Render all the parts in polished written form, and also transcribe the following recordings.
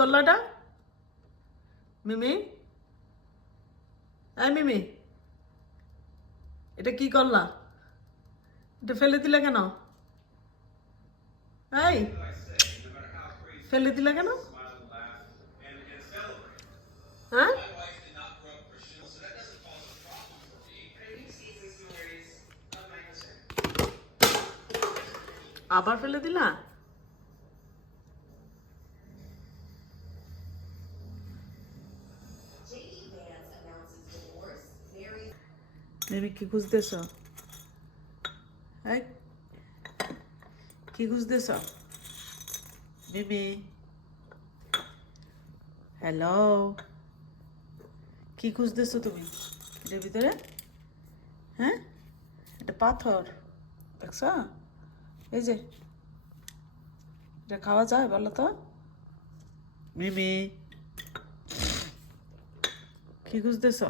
করলা এটা? মিমি, এই মিমি, এটা কি করলা? এটা ফেলে দিলে কেন? এই, ফেলে দিলে কেন? হ্যাঁ, আবার ফেলে দিলা? মিমি কি খুঁজতেছ? এই, কি খুঁজতেছ? মিমি, হ্যালো, কি খুঁজতেছো তুমি এটার ভিতরে? হ্যাঁ, এটা পাথর দেখছ? এই যে, এটা খাওয়া যায় বলো তো? মিমি, কি খুঁজতেছ?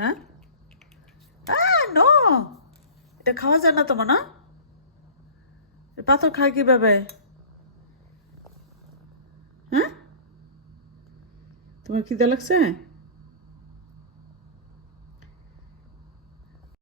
হ্যাঁ, নো, এটা খাওয়া যায় না তোমার না? পাথর খায় কিভাবে? হ্যাঁ, তোমার খিদে লাগছে?